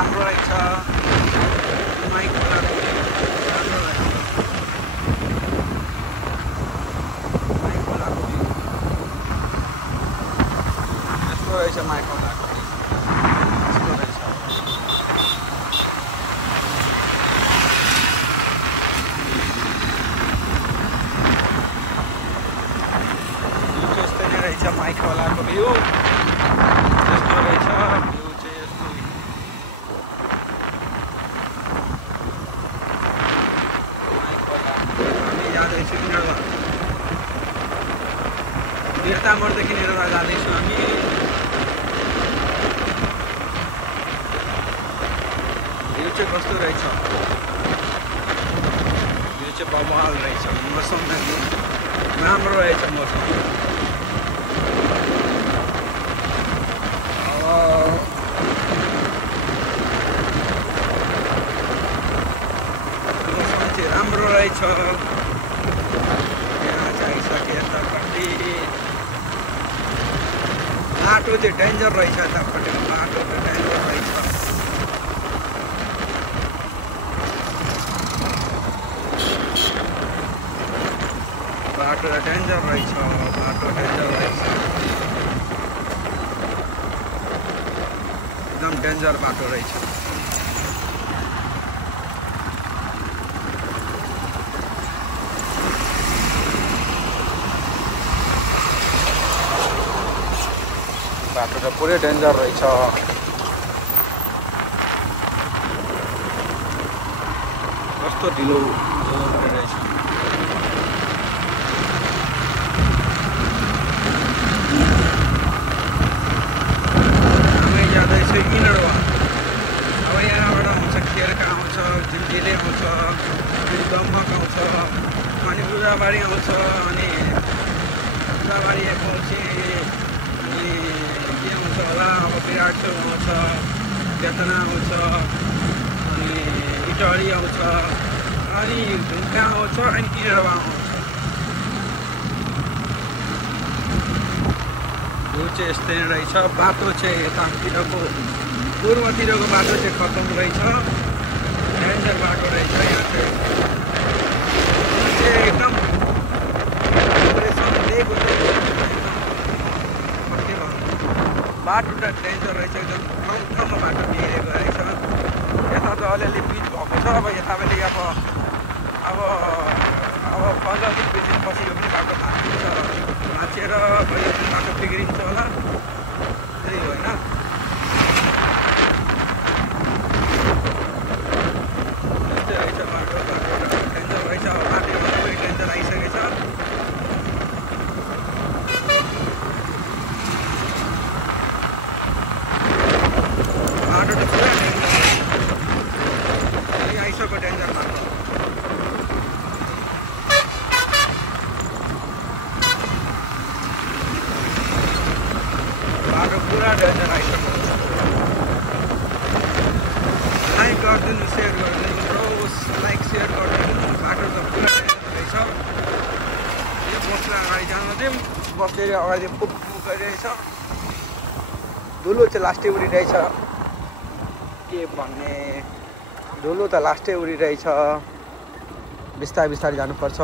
राम्रो रहेछ माई खोलाको राम्रो रहेछ माई खोलाको यस्तो रहेछ माई खोलाको यस्तो रहेछ यस्तै नै रहेछ माई खोलाको भ्यू यस्तो रहेछ भ्यू चाहिँ यस्तो माई खोला हामी जाँदैछौँ यिनीहरू बिर्तामोडदेखि यिनीहरू जाँदैछौँ हामी भ्यू चाहिँ कस्तो रहेछ भ्यू चाहिँ बवाल रहेछ मौसम राम्रो रहेछ मौसम मौसम चाहिँ राम्रो रहेछ यहाँ चाहिँ आइसके यतापट्टि बाटो चाहिँ डेन्जर रहेछ यतापट्टिको बाटो चाहिँ डेन्जर रहेछ बाटो डेन्जर रहेछ एकदम डेन्जर बाटो रहेछ बाटो त पुरै डेन्जर रहेछ कस्तो ढिलो रहेछ यिनीहरू अब यहाँबाट आउँछ खेर्का आउँछ झिम्जिले आउँछ अनि दम्बक आउँछ अनि बुढाबारी आउँछ अनि बुढाबारी एकपछि अनि के आउँछ होला अब विराट चौक आउँछ बेतना आउँछ अनि इटहरी आउँछ अनि ढुङ्गा आउँछ अनि यिनीहरू आउँछ भ्यू चाहिँ यस्तै रहेछ बाटो चाहिँ यतातिरको पूर्वतिरको बाटो चाहिँ खतम रहेछ डेन्जर बाटो रहेछ यहाँ चाहिँ एकदम बाटो त डेन्जर रहेछ एकदम ठाउँमा बाटो बिग्रेको रहेछ यता त अलिअलि पिच भएको छ अब यतापट्टि अब 15 दिन 20 दिनपछि यो पनि बाटो भाँचिन्छ भाँचेर यो बाटो बिग्रिन्छ होला त्यही होइन यस्तै रहेछ बाटो डेन्जर रहेछ बाटोमा पुरै डेन्जर आइसकेछ बाटो त पुरा डेन्जर आइसक्यो डेन्जर बाटो पुरा डेन्जर आइसक्यो लाइक गरिदिनु सेयर गरिदिनु रोज लाइक सेयर गरिदिनु बाटो त पुरा डेन्जर रहेछ यो बसलाई अगाडि जानु दिउँ बसले अगाडि पुप गरिरहेछ धुलो चाहिँ लास्टै उडिरहेछ के भन्ने धुलो त लास्टै उडिरहेछ बिस्तारै बिस्तारै जानुपर्छ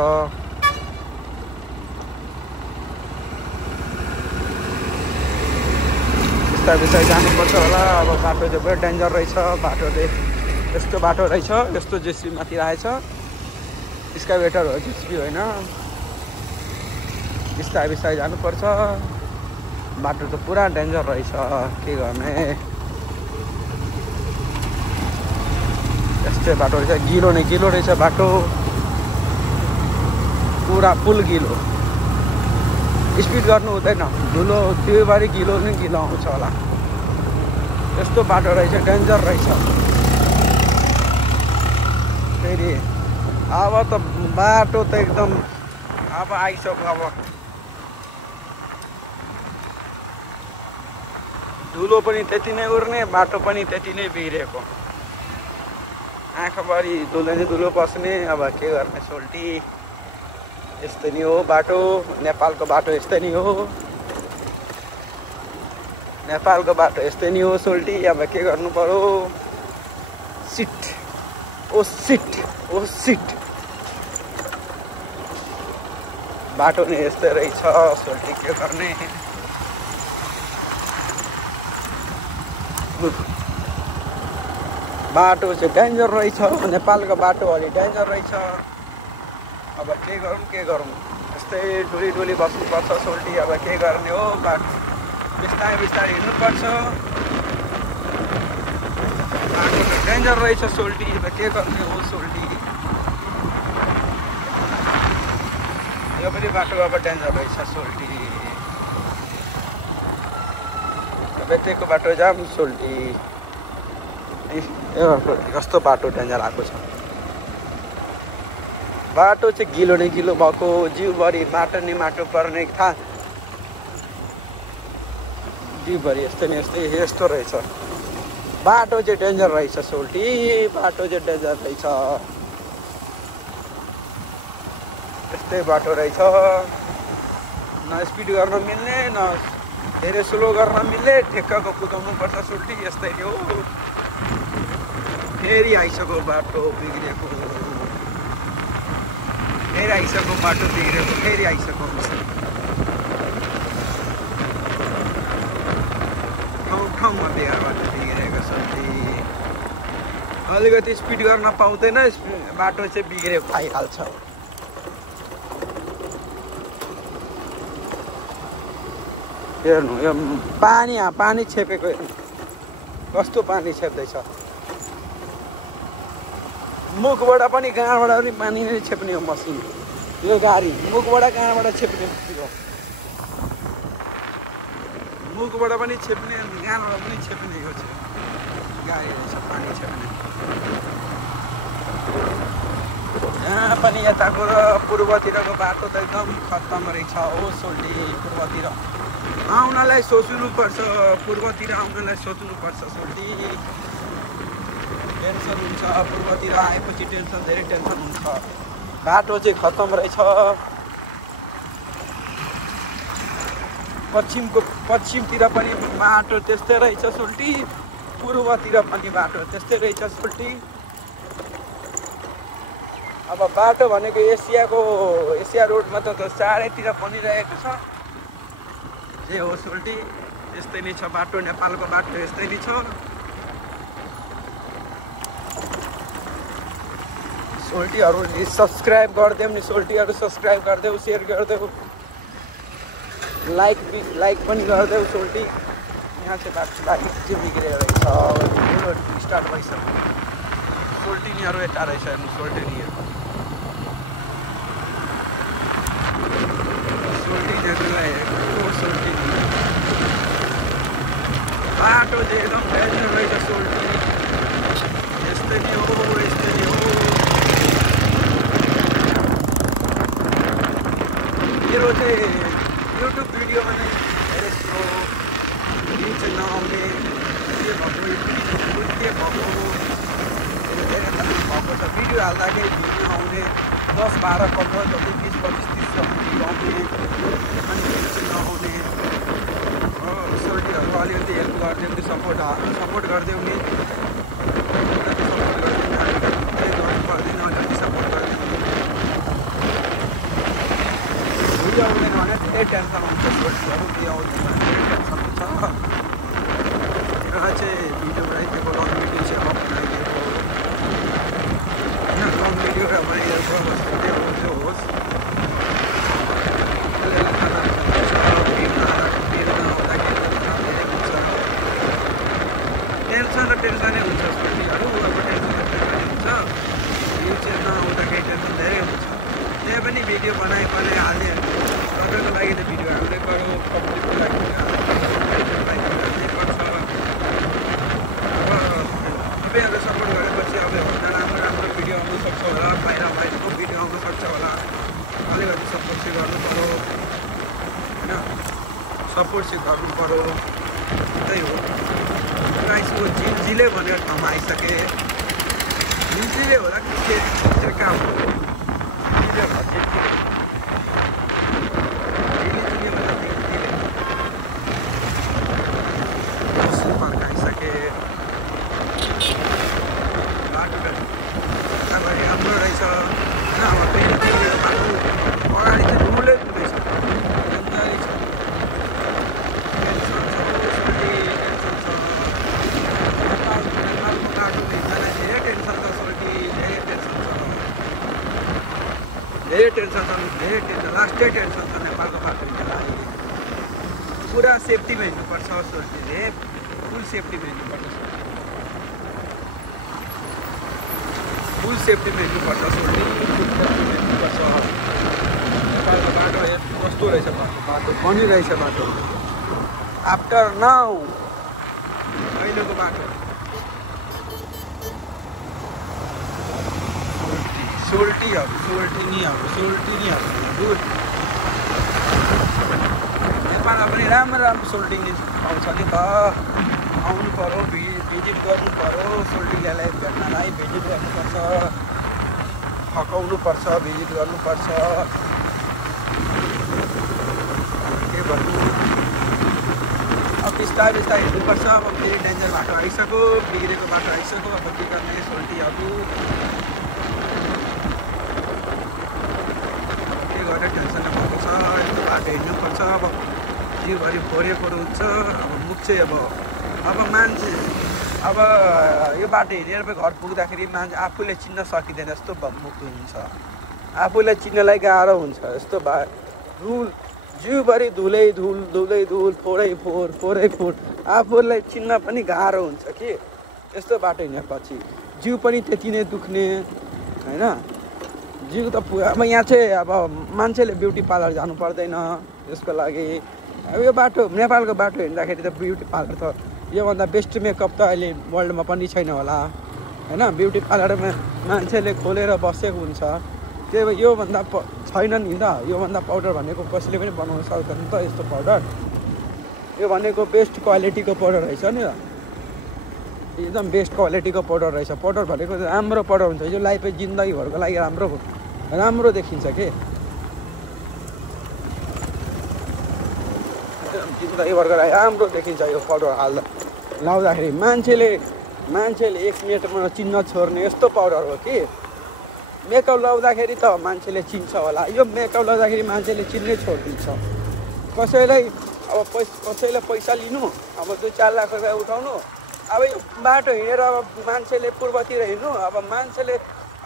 बिस्तारै जानुपर्छ होला अब बाटो चाहिँ पुरा डेन्जर रहेछ बाटो चाहिँ यस्तो बाटो रहेछ यस्तो जेसिबी माथि राखेछ एक्सकाभेटर हो जेसिबी होइन बिस्तारै बिस्तारै जानुपर्छ बाटो त पुरा डेन्जर रहेछ के गर्ने यस्तै बाटो रहेछ गिलो नै गिलो रहेछ बाटो पुरा पुल गिलो स्पिड गर्नु हुँदैन धुलो त्योबारी गिलो नै गिलो आउँछ होला यस्तो बाटो रहेछ डेन्जर रहेछ फेरि अब त बाटो त एकदम अब आइसक्यो अब धुलो पनि त्यति नै उड्ने बाटो पनि त्यति नै बिग्रेको आँखाभरि धुलो नै धुलो पस्ने अब के गर्ने सोल्टी यस्तै नै हो बाटो नेपालको बाटो यस्तै नै हो नेपालको बाटो यस्तै नै हो सोल्टी अब के गर्नु पर्यो सिट बाटो नै यस्तै रहेछ सोल्टी के गर्ने बाटो चाहिँ डेन्जर रहेछ नेपालको बाटो अलि डेन्जर रहेछ अब के गरौँ यस्तै डुली बस्नुपर्छ सोल्टी अब के गर्ने हो बाटो बिस्तारै हिँड्नुपर्छ बाटो त डेन्जर रहेछ सोल्टी अब के गर्ने हो सोल्टी यो पनि बाटो अब डेन्जर रहेछ सोल्टी अब यतिको बाटो जाम सोल्टी कस्तो बाटो डेन्जर आएको छ बाटो चाहिँ गिलो नै गिलो भएको जिउभरि माटो नै माटो पर्ने थाहा जिउभरि यस्तो रहेछ बाटो चाहिँ डेन्जर रहेछ सोल्टी बाटो चाहिँ डेन्जर रहेछ यस्तै बाटो रहेछ न स्पिड गर्न मिल्ने न धेरै स्लो गर्न मिल्ने ठेक्काको कुदाउनु पर्छ सोल्टी यस्तै हो फेरि आइसक्यो बाटो बिग्रेको फेरि आइसक्यो ठाउँमा बाटो बिग्रेको सोल्टी अलिकति स्पिड गर्न पाउँदैन बाटो चाहिँ बिग्रेको आइहाल्छ हेर्नु यो पानी छेपेको कस्तो पानी छेप्दैछ मुखबाट पनि कहाँबाट पनि पानी नै छेप्ने हो मसिन यो गाडी मुखबाट कहाँबाट छेप्ने हो मुखबाट पनि छेप्ने कहाँबाट पनि छेप्ने हो गाडी रहेछ पानी छेप्ने यहाँ पनि यताको र पूर्वतिरको बाटो त एकदम खत्तम रहेछ हो सोल्टी पूर्वतिर आउनलाई सोच्नुपर्छ पूर्वतिर आउनलाई सोच्नुपर्छ सोल्टी टेन्सन हुन्छ पूर्वतिर आएपछि धेरै टेन्सन हुन्छ बाटो चाहिँ खत्तम रहेछ पश्चिमतिर पनि बाटो त्यस्तै रहेछ सोल्टी पूर्वतिर पनि बाटो त्यस्तै रहेछ सोल्टी अब बाटो भनेको एसिया रोडमा त चारैतिर बनिरहेको छ जे हो सोल्टी यस्तै नै छ बाटो नेपालको बाटो यस्तै नै छ सोल्टीहरूले सब्सक्राइब गरिदेऊ नि सोल्टीहरू सब्सक्राइब गरिदेऊ सेयर गरिदेऊ लाइक पनि गरिदेऊ सोल्टी यहाँ चाहिँ बाटो चाहिँ बिग्रेको रहेछ स्टार्ट भइसक्यो सोल्टिनीहरू यता रहेछ हेर्नु सोल्टिनीहरू बाटो चाहिँ एकदम डेन्जर रहेछ सोल्टी यस्तै नै हो मेरो चाहिँ युट्युब भिडियोमा नै धेरै स्लो भ्यू चाहिँ नआउने के भएको धेरै भएको छ भिडियो हाल्दाखेरि भ्यू नआउने 10, 12, 15 जति 20, 25, 30 भ्यू आउने अनि भ्यू चाहिँ नआउने सोल्टीहरू अलिकति हेल्प गरिदियो नि सपोर्ट गरिदियो नि पर्दैन अलिकति सपोर्ट गरिदियो भिडियो आउँदैन भने धेरै टेन्सन हुन्छ सोल्टीहरू भिडियो आउँदैन भने धेरै टेन्सन हुन्छ र चाहिँ भिडियो बनाइदिएको लङ भिडियो चाहिँ अफ बनाइदिएको होइन लङ भिडियो बनाइदिएको त्यो होस् टेन्सनै हुन्छ सोल्टीहरू अब टेन्सनै हुन्छ भ्यू चाहिँ नआउँदाखेरि टेन्सन धेरै हुन्छ त्यही पनि भिडियो बनाए हाल्ने तपाईँको लागि त भिडियो हाल्दै गरौँ पब्लिकको लागि पर्छ अब तपाईँहरूले सपोर्ट गरेपछि अब राम्रो भिडियो आउनु सक्छ होला बाहिरको भिडियो आउनु सक्छ होला अलिकति सपोर्ट चाहिँ गर्नु पऱ्यो होइन सपोर्ट चाहिँ गर्नु पऱ्यो त्यही हो आइसक्यो झिलझिले भनेर ठाउँमा आइसके झिलझिले होला के कहाँ हो झिलझिले होला झिलझिले होला झिलझिले पार्क आइसके टेन्सन छ लास्टै टेन्सन छ नेपालको बाटो हिँड्नलाई पुरा सेफ्टीमा हिँड्नुपर्छ सोच्नेले फुल सेफ्टीमा हिँड्नुपर्छ फुल सेफ्टीमा हिँड्नुपर्छ हिँड्नुपर्छ नेपालको बाटो कस्तो रहेछ बाटो बनिरहेछ बाटो आफ्टर नाउ अहिलेको बाटो सोल्टी नि दुध नेपालमा पनि राम्रो सोल्टिङ पाउँछ नि त आउनु पऱ्यो भिजिट गर्नु पऱ्यो सोल्टिङलाई भेट्नलाई भिजिट गर्नुपर्छ फकाउनुपर्छ भिजिट गर्नुपर्छ के भन्नु अब बिस्तारै हिँड्नुपर्छ अब फेरि डेन्जर बाटो आइसक्यो बिग्रेको बाटो आइसक्यो अब के गर्ने सोल्टीहरू के गरेर टेन्सन नपर्छ यस्तो बाटो हिँड्नुपर्छ अब जिउभरि फोरेको हुन्छ अब मुख चाहिँ अब मान्छे अब यो बाटो हिँडेर घर पुग्दाखेरि मान्छे आफूले चिन्न सकिँदैन यस्तो मुख हुन्छ आफूलाई चिन्नलाई गाह्रो हुन्छ यस्तो धुल जिउभरि धुलै धुल फोरै फोर आफूलाई चिन्न पनि गाह्रो हुन्छ कि यस्तो बाटो हिँडेपछि जिउ पनि त्यति नै दुख्ने होइन जिउ त अब यहाँ चाहिँ अब मान्छेले ब्युटी पार्लर जानु पर्दैन त्यसको लागि अब यो बाटो नेपालको बाटो हिँड्दाखेरि त ब्युटी पार्लर त योभन्दा बेस्ट मेकअप त अहिले वर्ल्डमा पनि छैन होला होइन ब्युटी पार्लरमा मान्छेले खोलेर बसेको हुन्छ त्यो योभन्दा छैन नि त योभन्दा पाउडर भनेको कसैले पनि बनाउन सक्दैन त यस्तो पाउडर यो भनेको बेस्ट क्वालिटीको पाउडर रहेछ नि त एकदम बेस्ट क्वालिटीको पाउडर रहेछ पाउडर भनेको राम्रो पाउडर हुन्छ यो लाइफ जिन्दगीभरको लागि राम्रो देखिन्छ के जिन्दगीभरको लागि राम्रो देखिन्छ यो पाउडर हाल्दा लाउँदाखेरि मान्छेले 1 मिनटमा चिन्न छोड्ने यस्तो पाउडर हो कि मेकअप लाउँदाखेरि त मान्छेले चिन्छ होला यो मेकअप लाउँदाखेरि मान्छेले चिन्नै छोडिदिन्छ कसैलाई पैसा लिनु अब 2-4 लाख रुपियाँ उठाउनु अब यो बाटो हिँडेर अब मान्छेले पूर्वतिर हिँड्नु अब मान्छेले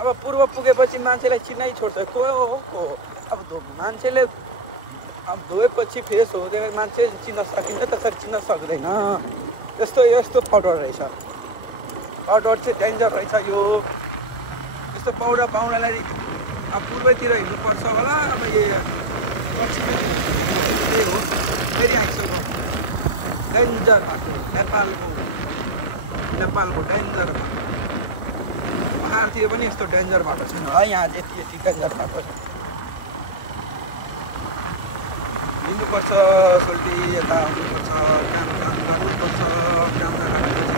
अब पूर्व पुगेपछि मान्छेलाई चिन्नै छोड्छ को हो अब मान्छेले अब धोएपछि फेस हो मान्छे चिन्न सकिन्छ त्यसरी चिन्न सक्दैन यस्तो पाउडर रहेछ पाउडर चाहिँ डेन्जर रहेछ यो यस्तो पाउडर पाउनलाई अब पूर्वतिर हिँड्नुपर्छ होला अब त्यही हो फेरि आइसक्यो डेन्जर बाटो नेपालको डेन्जर बाटो पहाडतिर पनि यस्तो डेन्जर बाटो छैन है यहाँ यति डेन्जर बाटो छ हिँड्नुपर्छ सोल्टी यता आउनुपर्छ काम गर्नुपर्छ काम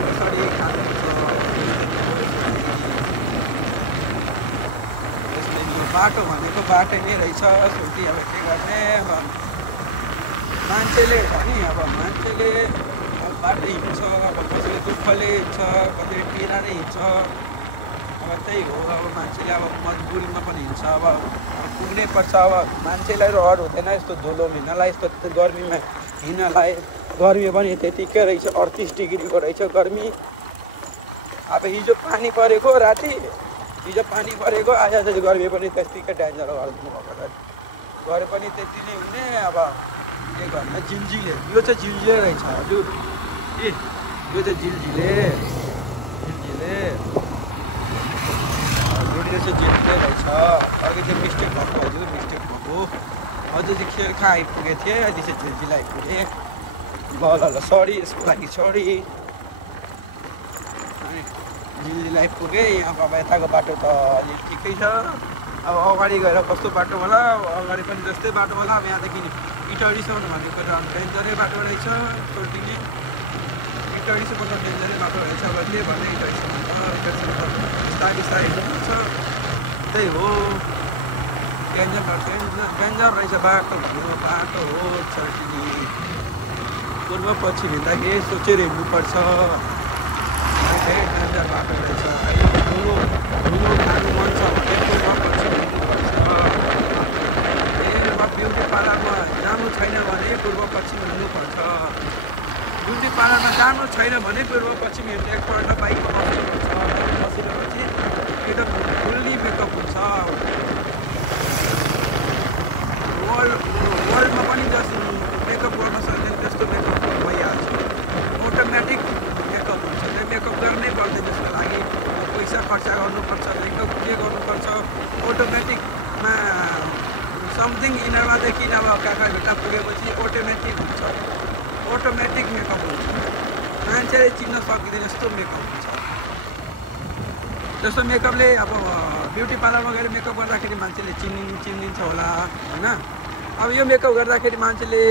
कसरी खानुपर्छ बाटो भनेको बाटो नै रहेछ सोल्टी अब के गर्ने अब मान्छेले भने अब मान्छेले बाटो हिँड्छ अब कसैले दुःखले हिँड्छ कसैले पीडाले हिँड्छ अब त्यही हो अब मान्छेले अब मजबुरीमा पनि हिँड्छ अब पुग्नै पर्छ अब मान्छेलाई रहर हुँदैन यस्तो धुलो हिँड्नलाई यस्तो गर्मीमा हिँड्नलाई गर्मी पनि त्यतिकै रहेछ 38 डिग्रीको रहेछ गर्मी अब हिजो पानी परेको राति आज चाहिँ गर्मी पनि त्यतिकै डेन्जर गरिदिनु भएको गरे पनि त्यति नै हुने अब के गर्ने झिलझिले यो चाहिँ झिलझिले रहेछ हजुर यो चाहिँ झिलझिले रहेछ अघि चाहिँ मिस्टेक भएको हजुर चाहिँ खेल कहाँ आइपुगेको थिएँ अहिले चाहिँ झिलझिल आइपुगेँ ल सरी यसको लागि सरी झिलझिल आइपुगेँ यहाँ अब यताको बाटो त अलिक ठिकै छ अब अगाडि गएर कस्तो बाटो होला अगाडि पनि जस्तै बाटो होला अब यहाँदेखि इटरीसम्म भनेको त डेन्जरै बाटो रहेछ सोल्टिङले इटरीसम्म त डेन्जरै बाटो रहेछ अब के भन्ने इटरीसम्म बिस्तारै छ त्यही हो डेन्जर रहेछ बाटो हो सोल्टिङ पूर्व पश्चिम हिँड्दाखेरि सोचेर हिँड्नुपर्छ धेरै डेन्जर बाटो रहेछ ठुलो खानु मन छ भने पूर्व पश्चिम हिँड्नुपर्छ ब्युटी पार्लरमा जानु छैन भने पूर्व पश्चिम हिँड्नुपर्छ ब्युटी पार्लरमा जानु छैन भने पूर्व पश्चिम हिँड्नु एकपल्ट बाइकमा बस्नुपर्छ बसेपछि एकदम फुल्ली मेकअप हुन्छ वर्ल्डमा पनि जस्तो मेकअप गर्न सक्दैन त्यस्तो मेकअप भइहाल्छ अटोमेटिक मेकअप हुन्छ त्यो मेकअप गर्नै पर्दैन त्यसको लागि पैसा खर्च गर्नुपर्छ मेकअप के गर्नुपर्छ अटोमेटिकमा समथिङ इनरमादेखि नभए काका भेट्टा पुगेपछि अटोमेटिक हुन्छ अटोमेटिक मेकअप हुन्छ मान्छेले चिन्न सकिँदैन यस्तो मेकअप हुन्छ जस्तो मेकअपले अब ब्युटी पार्लरमा गएर मेकअप गर्दाखेरि मान्छेले चिनिन्छ होला होइन अब यो मेकअप गर्दाखेरि मान्छेले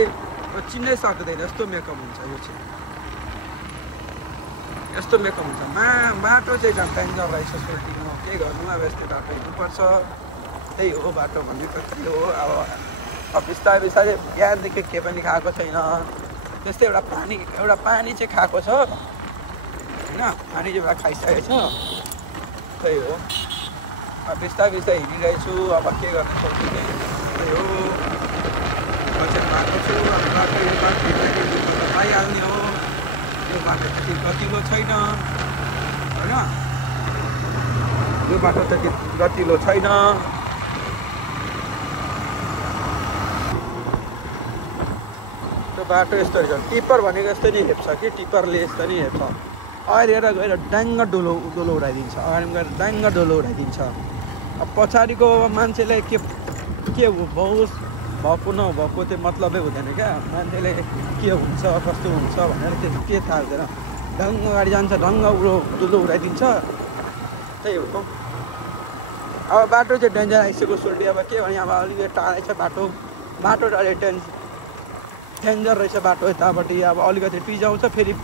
चिन्नै सक्दैन यस्तो मेकअप हुन्छ यो चाहिँ यस्तो मेकअप हुन्छ बाटो चाहिँ एकदम डेन्जर रहेछ सोल्टीमा के गर्नु अब यस्तै बाटो हिँड्नुपर्छ त्यही हो बाटो भनेको त्यही हो अब बिस्तारै बिस्तारै बिहानदेखि के पनि खाएको छैन त्यस्तै एउटा पानी चाहिँ खाएको छ होइन पानी चाहिँ खाइसकेको छ त्यही हो अब बिस्तारै बिस्तारै हिँडिरहेछु अब के गर्ने सोच्ने त्यही हो बचेर भएको छु अब बाटो पाइहाल्ने हो यो बाटो त्यति गतिलो छैन होइन यो बाटो त गतिलो छैन त्यो बाटो यस्तो रहेछ टिप्पर भनेको यस्तै नै हेप्छ कि टिप्परले यस्तो नै हेप्छ अगाडि गएर ड्याङ्ग डोलो उडाइदिन्छ अगाडि गएर ड्याङ्ग डोलो उडाइदिन्छ अब पछाडिको मान्छेलाई के होस् भएको नभएको त्यो मतलबै हुँदैन क्या मान्छेले के हुन्छ कस्तो हुन्छ भनेर त्यो के थाहा हुँदैन ढङ्ग अगाडि जान्छ ढङ्ग डोलो उडाइदिन्छ त्यही हो अब बाटो चाहिँ डेन्जर आइसक्यो सोल्टी अब के भने अब अलिकति टाढै छ बाटो टाढै डेन्जर रहेछ बाटो यतापट्टि अब अलिकति पिजाउँछ फेरि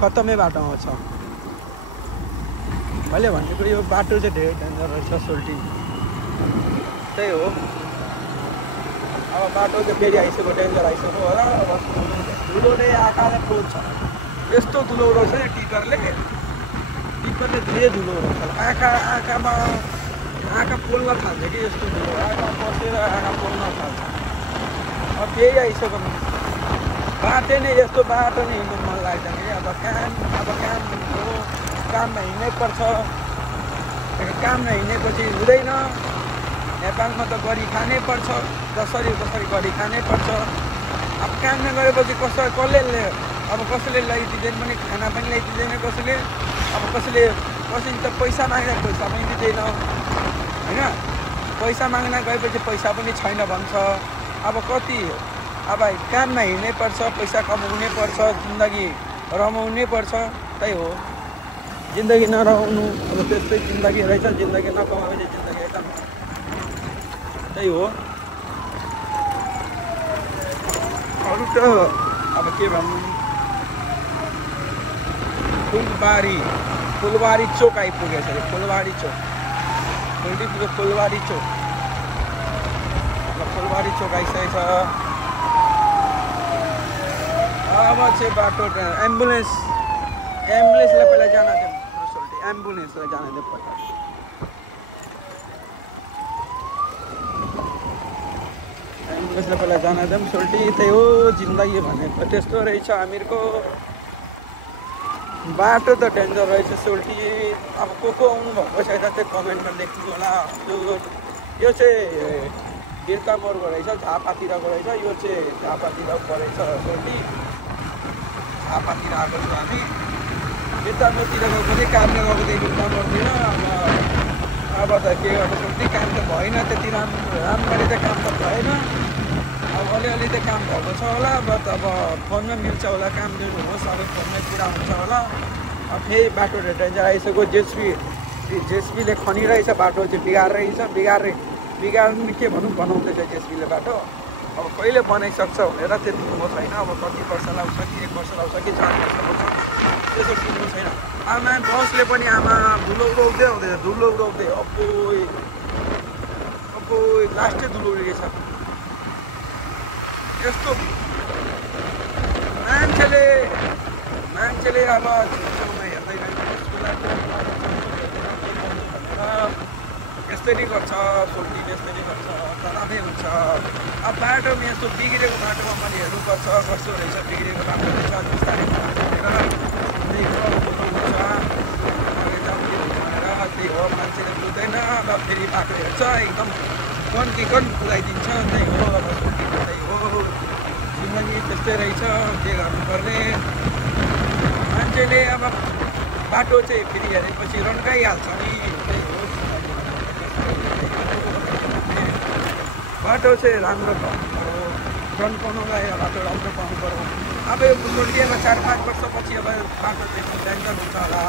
खत्तमै बाटो आउँछ मैले भनेको यो बाटो चाहिँ धेरै डेन्जर रहेछ सोल्टी त्यही हो अब बाटो चाहिँ फेरि आइसक्यो डेन्जर आइसक्यो होला अब धुलोले आँखालाई पोल्छ यस्तो धुलो रहेछ नि टिप्परले धेरै धुलो रहेछ आँखा पोल्न थाल्छ कि यस्तो धुलो आँखा पसेर आँखा पोल्न थाल्छ अब त्यही आइसक्यो बाटो नै यस्तो बाटो नै हिँड्नु मन लाग्दैन कि अब काममा हिँड्नै पर्छ काममा हिँडेपछि हुँदैन नेपालमा त गरी खानै पर्छ जसरी गरी खानै पर्छ अब काममा गएपछि कसैले ल्याइदिँदैन पनि खाना पनि ल्याइदिँदैन कसैले अब कसैले त पैसा माग्दा पैसा पनि दिँदैन होइन पैसा माग्न गएपछि पैसा पनि छैन भन्छ अब कति अब काममा हिँड्नै पर्छ पैसा कमाउनै पर्छ जिन्दगी रमाउनै पर्छ त्यही हो जिन्दगी नरमाउनु अब त्यस्तै जिन्दगी रहेछ जिन्दगी नकमाएपछि जिन्दगी एकदम त्यही हो अरू त अब के भन्नु फुलबारी चोक आइपुगेछ अरे फुलबारी चोक फुलबारी चोक आइसकेको छ अब चाहिँ बाटो एम्बुलेन्सलाई पहिला जान दिउँ सोल्टी एम्बुलेन्सलाई जान दिउँ पहिला एम्बुलेन्सलाई पहिला जान दिउँ सोल्टी त्यही हो जिन्दगी भनेको त्यस्तो रहेछ हामीहरूको बाटो त डेन्जर रहेछ सोल्टी अब को आउनुभएको छैन त्यो कमेन्टमा लेख्नु होला यो चाहिँ बिर्का मोडको रहेछ झापातिरको रहेछ यो चाहिँ झापातिर परेछ सोल्टी झापातिर आएको छु हामी बिर्का मोडतिर गएको पनि कामले गएको थिएँ बिर्का मोडतिर अब त के गर्नु सोल्टी काम त भएन त्यति राम्ररी त काम त भएन अब अलिअलि त काम भएको छ होला बट अब फोनमा मिल्छ होला काम दिनु होस् अब फोनमै पुरा हुन्छ होला अब फेरि बाटो डेन्जर आइसक्यो जेसिबीले खनिरहेछ बाटो चाहिँ बिगार्नु के भनौँ बनाउँदैछ जेसिबीले बाटो अब कहिले बनाइसक्छ भनेर त्यति ठुलो छैन अब कति वर्ष लाग्छ कि 1 वर्ष लाग्छ कि 4 वर्ष लाग्छ त्यसो ठुलो छैन आमा बसले पनि आमा धुलो उडाउँदै आउँदैछ धुलो उडाउँदै अब्बोई लास्टै धुलो उडेको छ यस्तो मान्छेले अब छेउछाउमा हेर्दैन यस्तै नै गर्छ सोल्टी यस्तै नै गर्छ खराबै हुन्छ अब बाटोमा यस्तो बिग्रेको बाटोमा मैले हेर्नुपर्छ कस्तो रहेछ बिग्रेको बाटो रहेछ बिस्तारै त्यही हो मान्छेले बुझ्दैन अब फेरि बाटो हेर्छ एकदम कन्की पुऱ्याइदिन्छ त्यही हो अब त्यस्तै रहेछ के गर्नुपर्ने मान्छेले अब बाटो चाहिँ फेरि हेरेपछि रन्काइहाल्छ नि बाटो चाहिँ राम्रो पाउनु पऱ्यो रन्काउनलाई बाटो राम्रो पाउनु पऱ्यो अब यो बुलबुलडियामा 4-5 वर्षपछि अब बाटो चाहिँ टेन्सन हुन्छ होला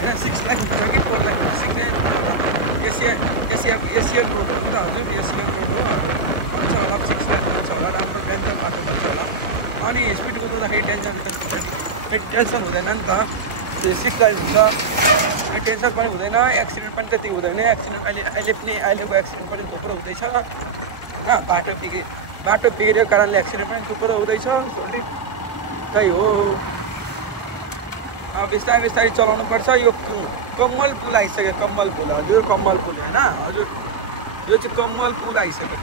होइन 6 लाख हुन्छ कि 4 लाख 6 लाख एसियन रोड हो नि त हजुर एसियन रोड हो हुन्छ होला 6 लाख हुन्छ होला राम्रो टेन्सन बाटो हुन्छ होला अनि स्पिड कुदाउँदाखेरि टेन्सन हुँदैन नि त 6 लाख हुन्छ टेन्सन पनि हुँदैन एक्सिडेन्ट पनि त्यति हुँदैन एक्सिडेन्ट अहिलेको एक्सिडेन्ट पनि थुप्रो हुँदैछ होइन बाटो बिग्रेको कारणले एक्सिडेन्ट पनि थुप्रो हुँदैछ त्यही हो अब बिस्तारै बिस्तारै चलाउनुपर्छ यो कम्मल पुल आइसक्यो कम्मल पुल हजुर कम्मल पुल होइन हजुर यो चाहिँ कम्मल पुल आइसक्यो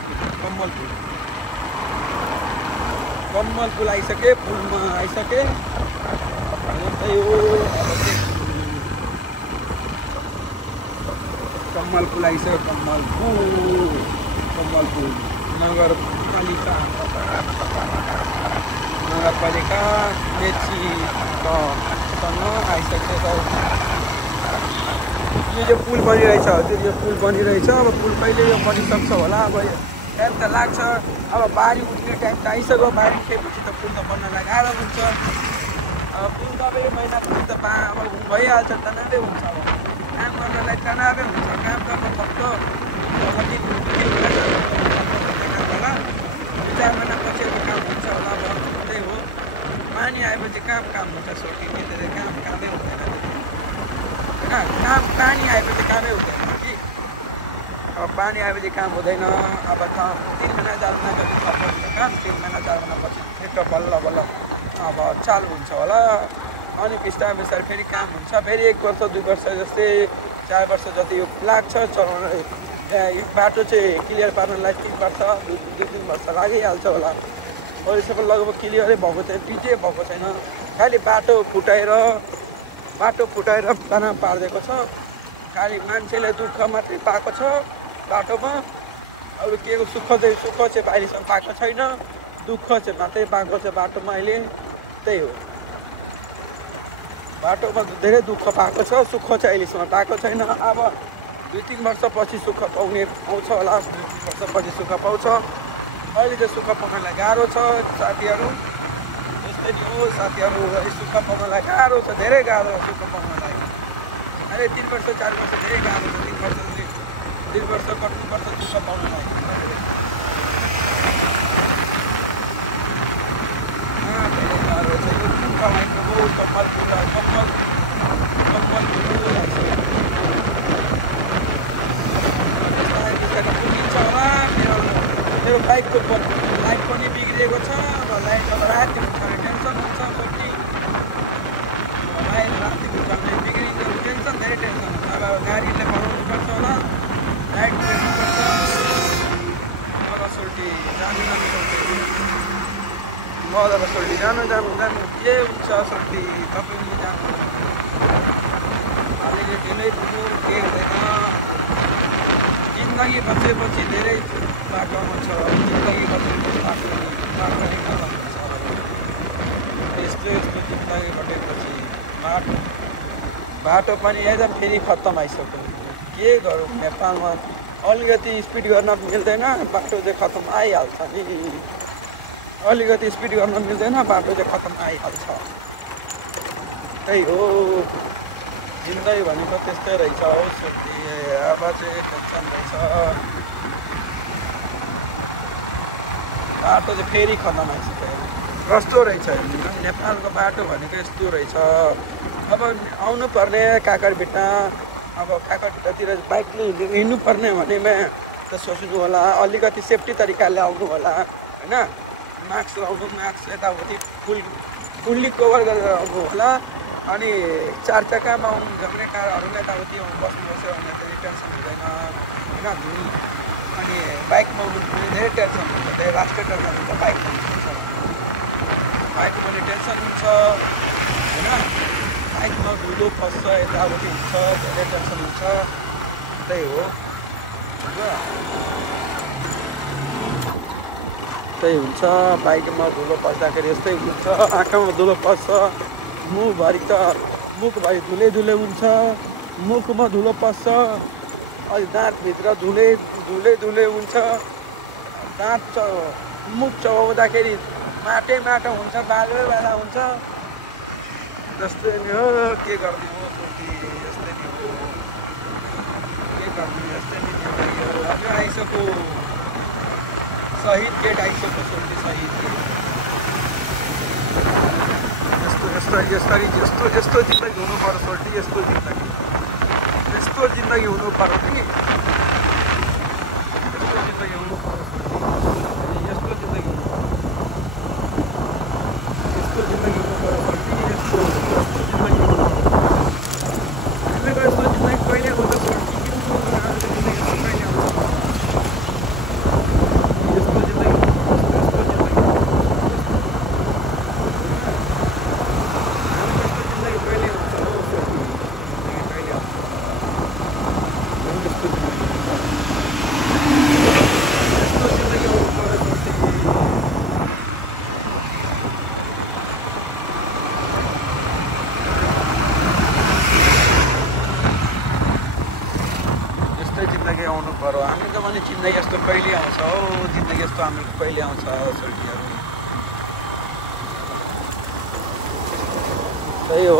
कम्मल पुल आइसके पुलमा आइसके त्यही हो अब कम्मल पुल आइसक्यो कम्मल पुल नगरपालिका मेचीसँग आइसकेको यो जो पुल बनिरहेछ हजुर यो पुल बनिरहेछ अब पुल कहिले यो बनिसक्छ होला अब टाइम त लाग्छ अब बाढी उठ्ने टाइम त आइसक्यो बाढी उठेपछि त पुल त बन्नलाई गाह्रो हुन्छ अब पुल त अब यो महिनापछि त अब भइहाल्छ तनावै हुन्छ अब काम गर्नलाई तनावै हुन्छ काम गर्न सक्छ 4 महिनापछि अब काम हुन्छ होला अब त्यही हो पानी आएपछि काम हुन्छ सोटी त्यति कामै हुँदैन होइन पानी आएपछि कामै हुँदैन कि अब पानी आएपछि काम हुँदैन अब 3 महिना 4 महिना गरी थप्प हुन्छ काम 3 महिना 4 महिनापछि फेरि बल्ल अब चालु हुन्छ होला अनि बिस्तारै फेरि काम हुन्छ फेरि 1 वर्ष 2 वर्ष जस्तै 4 वर्ष जति यो लाग्छ चलाउन यो बाटो चाहिँ क्लियर पार्नलाई 3 वर्ष 2-3 वर्ष लागिहाल्छ होला अहिलेसम्म लगभग क्लियरै भएको छैन पिटै भएको छैन खालि बाटो फुटाएर ताना पारिदिएको छ खालि मान्छेले दुःख मात्रै पाएको छ बाटोमा अब के सुख चाहिँ अहिलेसम्म पाएको छैन दुःख चाहिँ मात्रै पाएको छ बाटोमा अहिले त्यही हो बाटोमा धेरै दुःख पाएको छ सुख चाहिँ अहिलेसम्म पाएको छैन अब 2-3 वर्षपछि सुख पाउँछ होला 2-3 वर्षपछि सुख पाउँछ अहिले चाहिँ सुख पाउनलाई गाह्रो छ साथीहरू यस्तै नि हो साथीहरू सुख पाउनलाई गाह्रो छ धेरै गाह्रो छ सुख पाउनलाई अहिले 3 वर्ष 4 वर्ष धेरै गाह्रो छ 3 वर्ष कति वर्ष सुख पाउनलाई धेरै गाह्रो छ यो कमाइको हो कम्मल मेरो बाइकको लाइट पनि बिग्रिएको छ अब लाइट अब राति उठाउने टेन्सन हुन्छ कति लाइट राति उठाउने बिग्रिन्छ टेन्सन धेरै टेन्सन हुन्छ अब गाडीले बनाउनुपर्छ होला लाइट बिग्रिनुपर्छ मदरसोल्टी जानु के हुन्छ सोल्टी तपाईँ पनि जानु अलिकति नै दुर के हुँदैन जिन्दगी बचेपछि धेरै बाटोमा छ जिन्दगी बचेपछि यस्तो जिन्दगी बचेपछि बाटो पनि एकदम फेरि खत्तम आइसक्यो के गरौँ नेपालमा अलिकति स्पिड गर्न मिल्दैन बाटो चाहिँ खत्तम आइहाल्छ नि अलिकति स्पिड गर्न मिल्दैन बाटो चाहिँ खत्तम आइहाल्छ त्यही हो जिन्दगी भनेको त्यस्तै रहेछ हो सोध्ने अब चाहिँ टेन्सन रहेछ बाटो चाहिँ फेरि खत्तम आइसक्यो कस्तो रहेछ नेपालको बाटो भनेको यस्तो रहेछ अब आउनुपर्ने काकरभिट्टा अब काकरभिट्टातिर बाइकले हिँड्नुपर्ने भनेमा त सोच्नु होला अलिकति सेफ्टी तरिकाले आउनु होला होइन मास्क लाउनु मास्क यताउति फुल्ली कभर गरेर आउनु होला अनि 4 चक्कामा आउनु झम्ने कारहरूले यताउति बस्यो भने धेरै टेन्सन हुँदैन होइन धुल अनि बाइकमा आउनु पनि धेरै टेन्सन हुन्छ धेरै राष्ट्रिय टेन्सन हुन्छ बाइकमा टेन्सन हुन्छ होइन बाइकमा धुलो फस्छ यताउति हुन्छ धेरै टेन्सन हुन्छ त्यही हो यस्तै हुन्छ। बाइकमा धुलो पस्दाखेरि यस्तै हुन्छ। आँखामा धुलो पस्छ, मुखभरि त मुखभरि धुलै धुलै हुन्छ, मुखमा धुलो पस्छ, अनि दाँतभित्र धुलै धुलै हुन्छ। दाँत मुख चबाउँदाखेरि माटो हुन्छ, बाला हुन्छ। जस्तै नि हो, के गर्ने हो सोची, यस्तै नि हो, के गर्ने, यस्तै नि हो। अझै आइसक्यो शहीद गेट, आइसक्यो सोची, शहीद गेट। यस्तो जिन्दगी हुनु पर्यो सोल्टी, यस्तो जिन्दगी हुनु पर्यो कि यस्तो जिन्दगी हुनु पर्यो सोल्टी, यस्तो जिन्दगी हुनु पर्यो सोल्टी, यस्तो जिन्दगी हुनु पर्यो। यस्तो जिन्दगी कहिले हुन्छ सोल्टी, जिन्दगी आउनु पर्यो। हामी त भने जिन्दगी यस्तो कहिले आउँछ हो, जिन्दगी यस्तो हामीको कहिले आउँछ सोल्टीहरू। त्यही हो,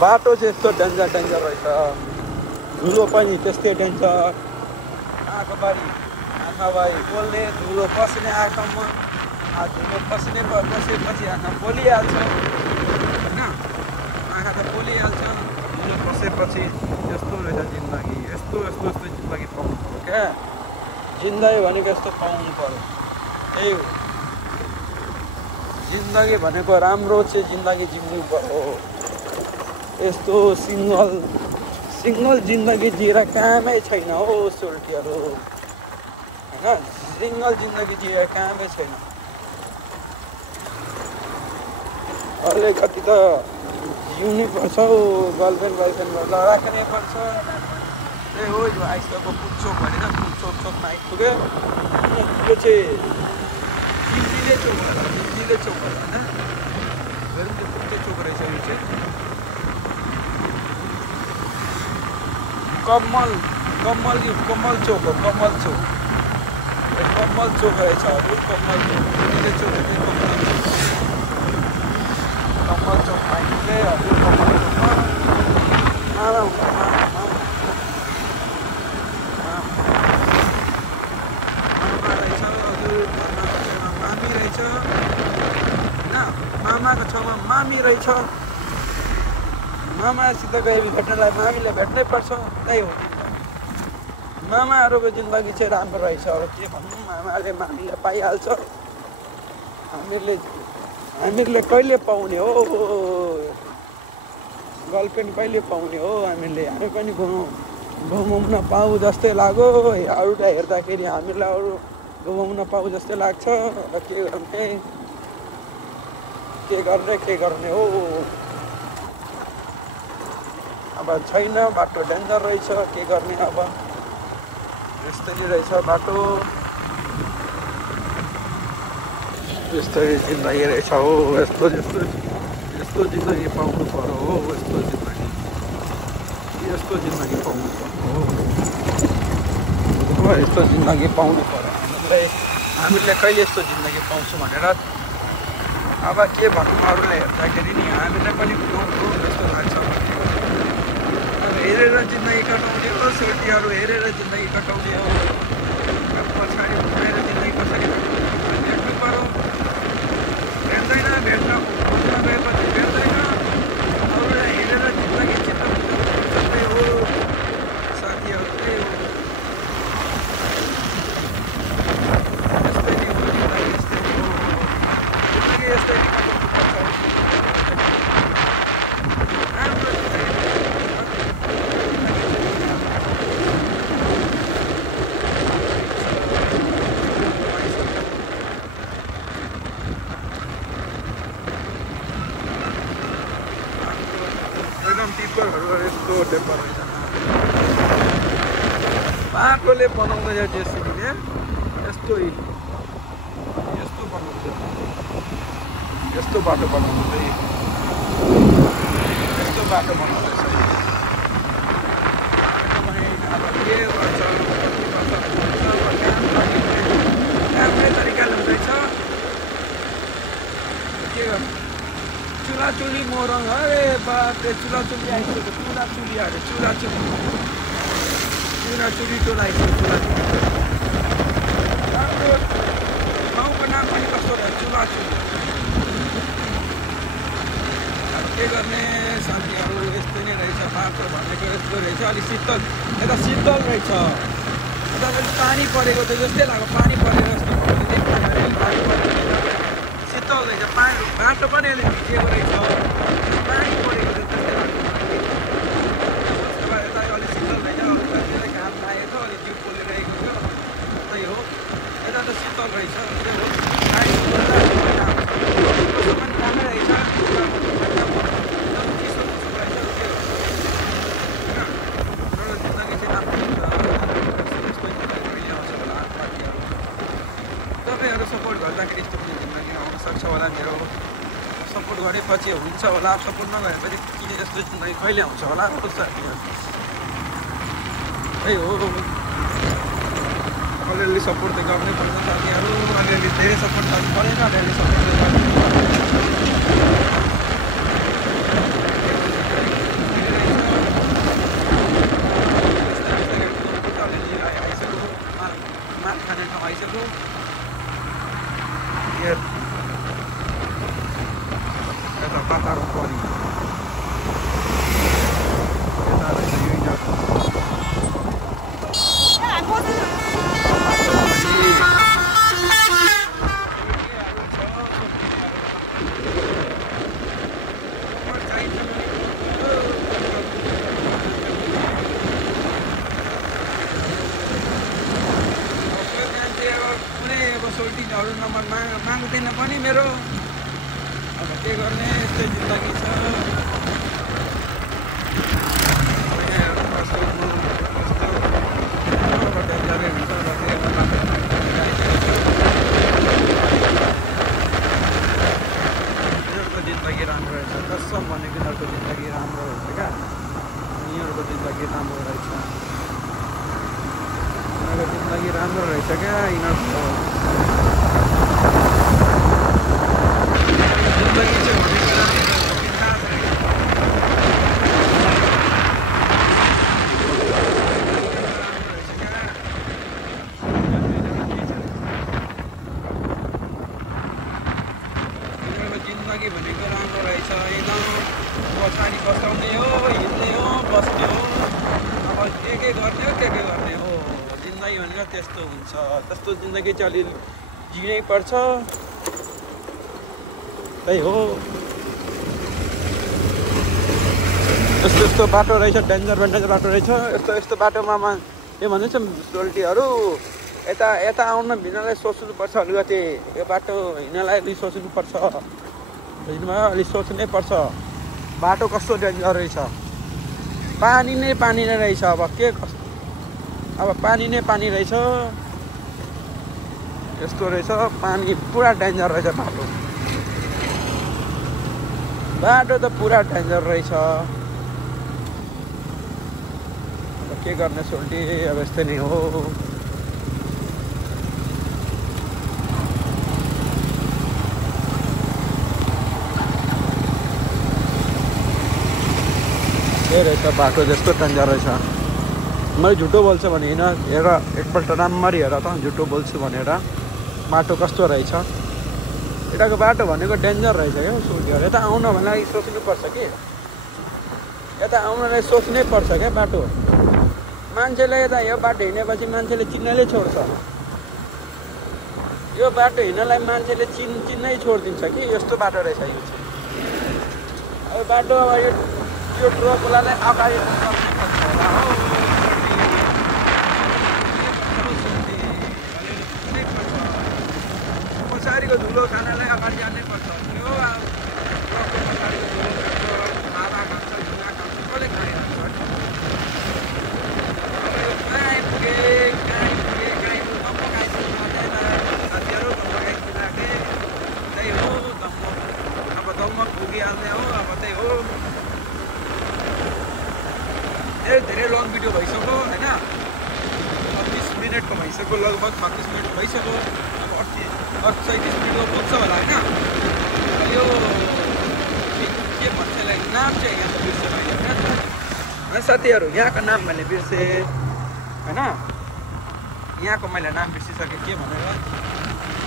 बाटो चाहिँ यस्तो डेन्जर रहेछ, धुलो पनि त्यस्तै डेन्जर। आँखाभरि बोल्ने, धुलो पस्ने आँखामा, धुलो पसेपछि आँखा पोलिहाल्छ होइन, आँखा त पोलिहाल्छ धुलो पसेपछि। यस्तो रहेछ जिन्दगी, यस्तो जिन्दगी पाउनु पर्यो क्या। जिन्दगी भनेको यस्तो पाउनु पर्यो, त्यही हो। जिन्दगी भनेको राम्रो चाहिँ जिन्दगी जिउनु पर्यो। यस्तो सिङ्गल जिन्दगी जिएर कामै छैन हो सोल्टीहरू होइन, सिङ्गल जिन्दगी जिएर कामै छैन। अलिकति त जिउनै पर्छ हौ, गर्लफ्रेन्ड बोयफ्रेन्डलाई राख्नै पर्छ। त्यही हो, यो आइसक्यो पुल्चोक भनेर, पुल्चोकमा आइपुग्यो। यो चाहिँ जिन्जिले चोक होइन, हेरौँ त्यो कुन चाहिँ चोक रहेछ। यो चाहिँ कमल चोक हो, कमल चोक रहेछ अरू, कमल चोक आइपुगे हजुर। कमल चोकमा मामा हुन्छ, मामा रहेछ हजुर, मामी रहेछ होइन, मामाको छेउमा मामी रहेछ। मामासित गए भेट्नलाई मामीले भेट्नै पर्छ, त्यही हो। मामाहरूको जिन्दगी चाहिँ राम्रो रहेछ, अब के भन्नु, मामाले मामीले पाइहाल्छ। हामीहरूले कहिले पाउने हो गर्लफ्रेन्ड, कहिले पाउने हो हामीले। हामी पनि घुमाउन पाऊ जस्तै लाग्यो, अरूलाई हेर्दाखेरि हामीलाई अरू घुमाउन पाऊ जस्तै लाग्छ। र के गर्ने हो, अब छैन, बाटो डेन्जर रहेछ, के गर्ने अब, यस्तै रहेछ बाटो, यस्तै जिन्दगी रहेछ हो। यस्तो जिन्दगी पाउनु पर्यो हो, यस्तो जिन्दगी पाउनु पर्यो हो, यस्तो जिन्दगी पाउनु पर्यो। हामीले कहिले यस्तो जिन्दगी पाउँछौँ भनेर अब के भनौँ, अरूलाई हेर्दाखेरि नि हामीलाई पनि जस्तो लाग्छ। हेरेर जिन्दगी कटाउने हो सोल्टीहरू, हेरेर जिन्दगी कटाउने हो। पछाडि उठाएर जिन्दगी कसरी भेट्नु पर्यो, भेट्दैन, भेट्न गएपछि भेट्दैन। अरूलाई हेरेर जिन्दगी चित्तै हो साथीहरू, त्यही हो। यस्तै नै हो जिन्दगी, यस्तै नै कटाउनु पर्छ। एकदम टिप्परहरू यस्तो टेम्पर रहेछ। बाटोले बनाउँदैछ जेसिबीले यस्तो बनाउँछ यस्तो बाटो बनाउँदै यस्तो बाटो बनाउँदैछ अब के गर्छ राम्रै तरिकाले हुँदैछ के गर्छ चुलाचुली मोरङ अरे बापरे चुलाचुली आइसक्यो चुलाचुली अरे चुलाचुली टोलाइसक्यो राम्रो ठाउँको नाम पनि कस्तो रह्यो चुलाचुली अब के गर्ने साथीहरू यस्तै नै रहेछ बाटो भनेको यस्तो रहेछ अलिक शीतल यता शीतल रहेछ यता पानी परेको त जस्तै लाग्यो पानी परेको जस्तो शीतल रहेछ बाटो पनि अलिक भिजेको रहेछ पानी परेको जस्तै लाग्यो यता अलिक शीतल रहेछ घाम लागेको छ अलिक जिउ पोलिरहेको थियो त्यही हो यता त शीतल रहेछ त्यही हो पानी पनि राम्रै रहेछ तपाईँहरू सपोर्ट गर्दाखेरि यस्तो पनि जिन्दगी आउन सक्छ होला मेरो सपोर्ट गरेपछि हुन्छ होला सपोर्ट नगरेपछि किन यस्तो जिन्दगी कहिले आउँछ होला साथीहरू त्यही हो अलिअलि सपोर्ट त गर्नै पर्छ साथीहरू अलिअलि धेरै सपोर्ट गर्नु परेन अलिअलि सपोर्ट माल खाने ठाउँ आइसक्यो यता बाटारो परि यता रहेछ सोल्टिङहरू नम्बर माग्दैन पनि मेरो अब के गर्ने यस्तै जिन्दगी छ यिनीहरूको जिन्दगी राम्रो रहेछ कसम भनेको यिनीहरूको जिन्दगी राम्रो रहेछ क्या यिनीहरूको जिन्दगी राम्रो रहेछ क्या यिनीहरूको जिन्दगी चाहिँ जिन्दगी भनेको राम्रो रहेछ एकदम पछाडि बसाउने हो हिँड्ने हो बस्ने हो अब के गर्ने हो जिन्दगी भनेको त्यस्तो हुन्छ त्यस्तो जिन्दगी चाहिँ अलि जिनै पर्छ त्यही हो यस्तो बाटो रहेछ डेन्जर बाटो रहेछ यस्तो बाटोमा के भन्दैछ सोल्टीहरू यता आउन हिँड्नलाई सोच्नुपर्छ अलिकति यो बाटो हिँड्नलाई अलिक सोच्नुपर्छ हिँड्नुमा अलिक सोच्नै पर्छ बाटो कस्तो डेन्जर रहेछ पानी नै रहेछ अब के कस्तो अब पानी नै रहेछ यस्तो रहेछ पानी पुरा डेन्जर रहेछ बाटो त पुरा डेन्जर रहेछ अब के गर्ने सोल्टी अब यस्तै नै हो यही रहेछ बाटो जस्तो डेन्जर रहेछ मैले झुटो बोल्छु भने होइन हेर एकपल्ट राम्ररी हेर त झुटो बोल्छु भनेर बाटो कस्तो रहेछ यताको बाटो भनेको डेन्जर रहेछ क्या सोल्टीहरू यता आउन भन्नलाई सोच्नुपर्छ कि यता आउनलाई सोच्नै पर्छ क्या बाटो मान्छेले यता यो बाटो हिँडेपछि मान्छेले चिन्नैले छोड्छ यो बाटो हिँड्नलाई मान्छेले चिन्नै छोडिदिन्छ कि यस्तो बाटो रहेछ यो चाहिँ अब बाटो अब यो ट्रकवालालाई अगाडि पछाडिको धुलो खानालाई अगाडि जानै पर्छ यो ट्रकको पछाडिको धुलो खान्छ हावा खान्छ धुवा खान्छ कसले खाइरहन्छ आइपुगे लगभग 36 मिनट भइसक्यो। अब 37 मिनटको पुग्छ होला होइन। यो के भन्छ यसलाई नाम चाहिँ यहाँ बिर्सेँ मैले होइन साथीहरू। यहाँको नाम मैले बिर्सेँ होइन। यहाँको मैले नाम बिर्सिसकेँ के भनेर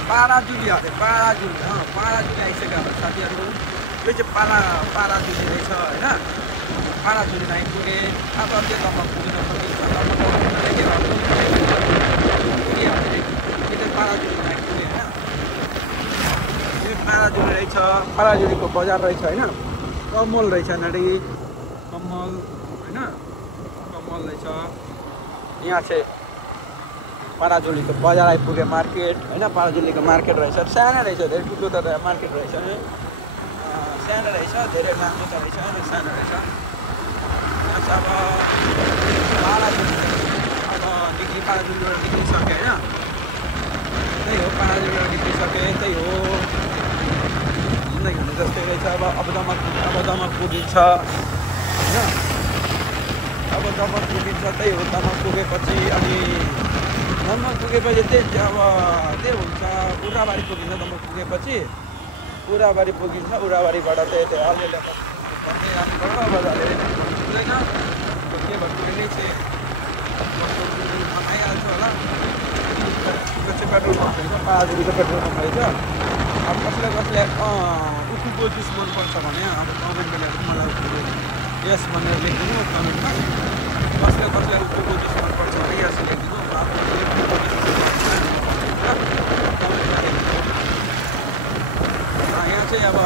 पाराजुली अरे पाराजुली पाराजुली आइसक्यो हाम्रो साथीहरू। यो चाहिँ पाराजुली रहेछ होइन। पाराजुली आइपुगे। अब त्यो ठाउँमा पुग्न सकिन्छ पाराजुली आइपुगे होइन। यो पाराजुली रहेछ। पाराजुलीको बजार रहेछ होइन। कमल रहेछ यहाँनिर कमल होइन। कमल रहेछ यहाँ चाहिँ पाराजुलीको बजार आइपुग्यो मार्केट होइन। पाराजुलीको मार्केट रहेछ सानो रहेछ धेरै ठुलो त मार्केट रहेछ सानो रहेछ धेरै राम्रो त रहेछ सानो रहेछ। अब पाराजुली अब पाराजुलीबाट निक्लिसक्यो होइन। त्यही हो पाराजुलीबाट निक्लिसकेँ त्यही हो हिँड्दै जस्तै रहेछ। अब दमक पुगिन्छ होइन। अब दमक पुगिन्छ त्यही हो। दमक पुगेपछि अनि दमक पुगेपछि त्यही हुन्छ उराबारी पुगिन्छ। दमक पुगेपछि उराबारी पुगिन्छ। उराबारीबाट त्यही अलिअलि भन्दै जानुपर्छ। अब हुँदैन के भन्नु चाहिँ बनाइहाल्छु होला। त्यो चाहिँ पेट्रोल पम्प रहेछ पाराजुलीको पेट्रोल पम्प रहेछ। अब कसैलाई उखुको जुस मनपर्छ भने अब कमेन्टमा लेख्नु मलाई उखुको यस भनेर लेखिदिनु कमेन्टमा। कसैलाई उखुको जुस मनपर्छ भने यस लेखिदिनु। यहाँ चाहिँ अब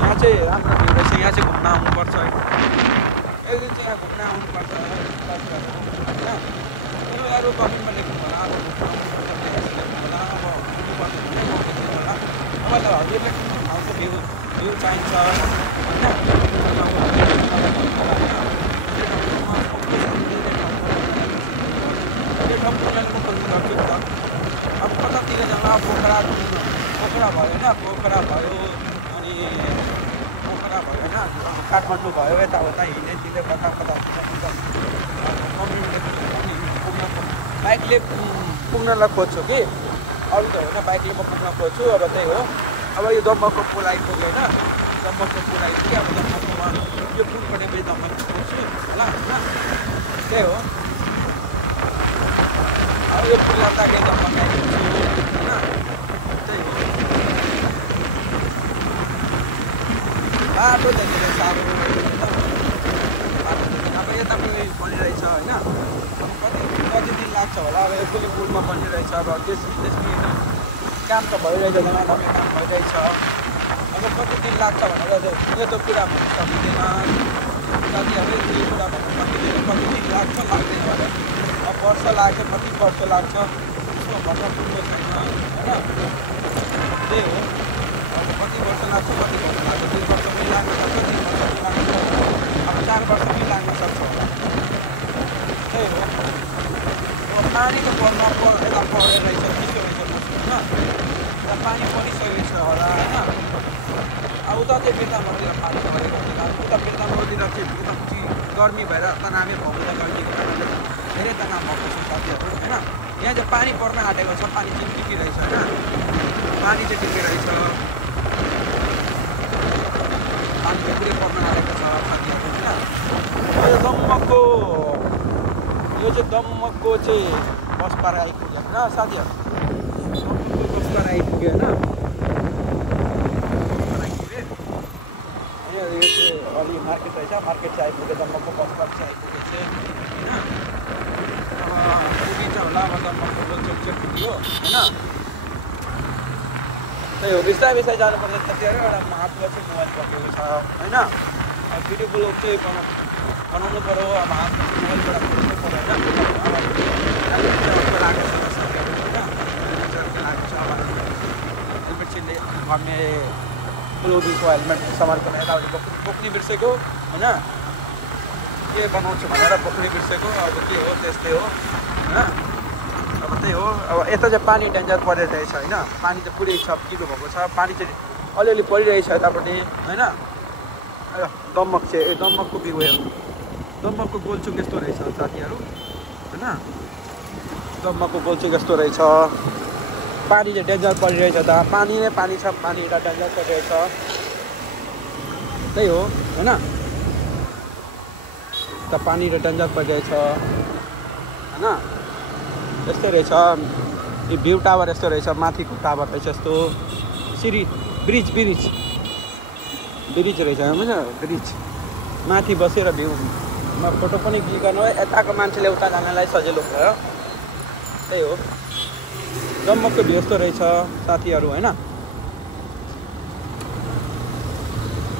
यहाँ चाहिँ राम्रो भ्यू रहेछ। यहाँ चाहिँ घुम्न आउनुपर्छ है। एक दिन चाहिँ यहाँ घुम्न आउनुपर्छ होइन। अरू कमेन्टमा लेख्नु होला। अब घुम्न आउनुपर्छ होला। अब हजुरले कुन ठाउँको भ्यू चाहिन्छ होइन। त्यो ठाउँ अब कतातिर जाँदा पोखरा भयो होइन। पोखरा भयो अनि पोखरा भयो होइन। काठमाडौँ भयो यताउता हिँड्दै कता बाइकले पुग्नलाई खोज्छु कि अरू त होइन। बाइकले म पुग्न खोज्छु। अब त्यही हो। अब यो दमकको पुल आइपुग्यो होइन। दमकको पुल आइपुग्यो। अब दमककोमा यो पुलबाट फेरि दमक पुग्छु होला होइन। त्यही हो। अब यो पुल लाग्दाखेरि दमक आइपुग्छु होइन। त्यही हो। बाटो त धेरै साह्रो अब यता पनि बनिरहेछ होइन। कति दिन लाग्छ होला। अब यो पुलमा बनिरहेछ। अब त्यसमा काम त भइरहेछ धमाधमी काम भइरहेछ। अब कति दिन लाग्छ भनेर यो त कुरा भन्नु सकिँदैन साथीहरू। यो कुरा भन्नु सकिँदैन कति दिन लाग्छ लाग्दैन भनेर। अब वर्ष लाग्छ कति वर्ष लाग्छ त्यसमा भन्न पुग्ने छैन होइन। त्यही हो। अब कति वर्ष लाग्छ कति वर्ष लाग्छ 2 वर्ष पनि लाग्न सक्छ 3 वर्ष पनि लाग्न सक्छ अब 4 वर्ष पनि लाग्न सक्छ होला। त्यही हो। अब पानीको पर्न यता परेर रहेछ चिसो रहेछ होइन। त्यहाँ पानी परिसकेको छ होला होइन। अब उता चाहिँ बिर्तामोडतिर पानी परेको छ। उता बिर्तामोडतिर चाहिँ उतापछि गर्मी भएर तनावै भएको गर्मीको कारणले धेरै तनाव भएको छ साथीहरू होइन। यहाँ चाहिँ पानी पर्न आँटेको छ। पानी चाहिँ टिकिरहेछ होइन। पानी चाहिँ टिकिरहेछ। पानी चाहिँ पुरै पर्न आँटेको छ साथीहरू होइन। यो चाहिँ दमकको चाहिँ बस पार आइपुग्यो होइन साथीहरू। दमकको बस पार आइपुग्यो होइन। यो चाहिँ अलि मार्केट रहेछ। मार्केट चाहिँ आइपुग्यो। दमकको बस पार चाहिँ आइपुगेको छ होइन। अब पुगिन्छ होला। अब दमकको बस चाहिँ पुग्यो होइन। त्यही हो। बिस्तारै जानुपर्छ साथीहरू। एउटा हातमा चाहिँ मोबाइल पक्रेको छ होइन। अब भिडियो ब्लग चाहिँ बनाउनु पऱ्यो। अब हातमा मोबाइलबाट खोज्नु पऱ्यो होइन। हेलमेट चाहिँ भन्ने क्लोदिङको हेलमेट समानको यताउति बोक्ने बिर्सेको होइन। के बनाउँछु भनेर बोक्ने बिर्सेको। अब के हो त्यस्तै हो होइन। अब त्यही हो। अब यता चाहिँ पानी डेन्जर परिरहेछ होइन। पानी चाहिँ पुरै छप्किनु भएको छ। पानी चाहिँ अलिअलि परिरहेछ यतापट्टि होइन। दमक चाहिँ दमकको भ्यू हेर्नु दम्मकको गोलचुक यस्तो रहेछ साथीहरू होइन। दम्मकको गोलचुक यस्तो रहेछ। पानी चाहिँ डेन्जर परिरहेछ त, पानी नै पानी छ, पानी एउटा डेन्जर परिरहेछ, त्यही हो होइन। त पानी र डेन्जर परिरहेछ होइन, यस्तै रहेछ। यो भ्यू टावर यस्तो रहेछ, माथिको टावर रहेछ यस्तो, सिँढी ब्रिज ब्रिज ब्रिज रहेछ होइन, ब्रिज माथि बसेर भ्यूमा फोटो पनि क्लिक गर्नु है, यताको मान्छेले उता जानलाई सजिलो भयो, त्यही हो। दम्मकको भ्यू यस्तो रहेछ साथीहरू होइन।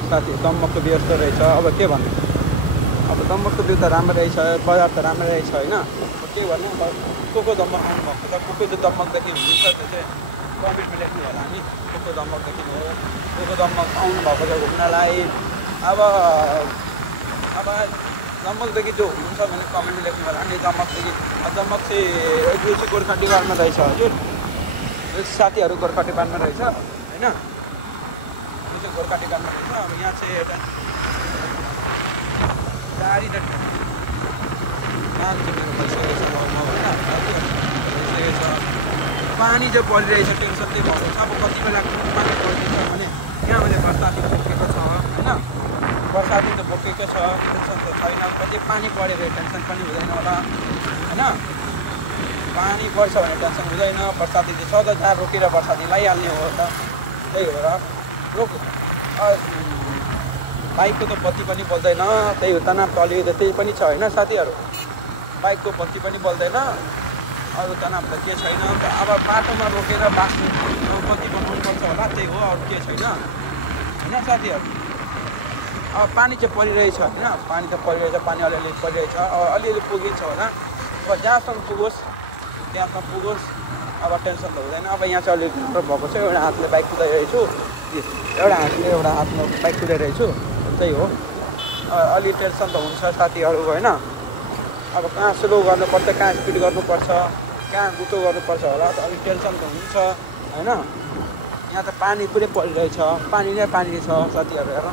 साथी दम्मकको भ्यू यस्तो रहेछ। अब के भन्नु, अब दम्मकको भ्यू त राम्रो रहेछ, बजार त राम्रो रहेछ होइन। के भन्नु, अब को दम्मक आउनु भएको छ, को चाहिँ दम्मकदेखि हुनुहुन्छ त्यो चाहिँ कमेन्टमा लेख्नु होला नि, को दम्मकदेखि हो, को दम्मक आउनु भएको छ घुम्नलाई। अब दम्मकदेखि जो हुनुहुन्छ भने कमेन्टमा लेख्नु होला नि। दम्मकदेखि दम्मक चाहिँ एजुसी गोर्खाटीबारमा रहेछ हजुर, साथीहरू गोर्खाटीबारमा रहेछ होइन, यो चाहिँ गोर्खाटीबारमा रहेछ। अब यहाँ चाहिँ एउटा गाडी त पानी चाहिँ परिरहेछ, टेन्सन चाहिँ भएको छ। अब कति बेला पानी परिदिन्छ भने यहाँ मैले बर्साती बोकेको छ होइन, बर्साती त बोकेको छ, टेन्सन त छैन। कति पानी परेर टेन्सन पनि हुँदैन होला होइन। पानी पर्छ भने टेन्सन हुँदैन, बर्साती चाहिँ सधैँ जहाँ रोकेर बर्साती लगाइहाल्ने हो त, त्यही भएर रोक। बाइकको त बत्ती पनि बल्दैन, त्यही हो, तनाव टलियो त त्यही पनि छ होइन साथीहरू। बाइकको बत्ती पनि बल्दैन, अरू तनाव त के छैन। अब बाटोमा रोकेर बाँच्नु बत्ती बनाउनु पर्छ होला, त्यही हो, अरू के छैन होइन साथीहरू। अब पानी चाहिँ परिरहेछ होइन, पानी त परिरहेछ, पानी अलिअलि परिरहेछ, अब अलिअलि पुगिन्छ होला। अब जहाँसम्म पुगोस् त्यहाँसम्म पुगोस्, अब टेन्सन त हुँदैन। अब यहाँ चाहिँ अलिअलि राम्रो भएको छ, एउटा हातले बाइक कुदाइरहेछु, एउटा हातमा बाइक कुदाइरहेछु, त्यही हो। अलि टेन्सन त हुन्छ साथीहरू होइन। अब कहाँ स्लो गर्नुपर्छ, कहाँ स्पिड गर्नुपर्छ, कहाँ गुटो गर्नुपर्छ होला, त अलिक टेन्सन त हुन्छ होइन। यहाँ त पानी पुरै परिरहेछ, पानी नै पानी छ साथीहरू हेर।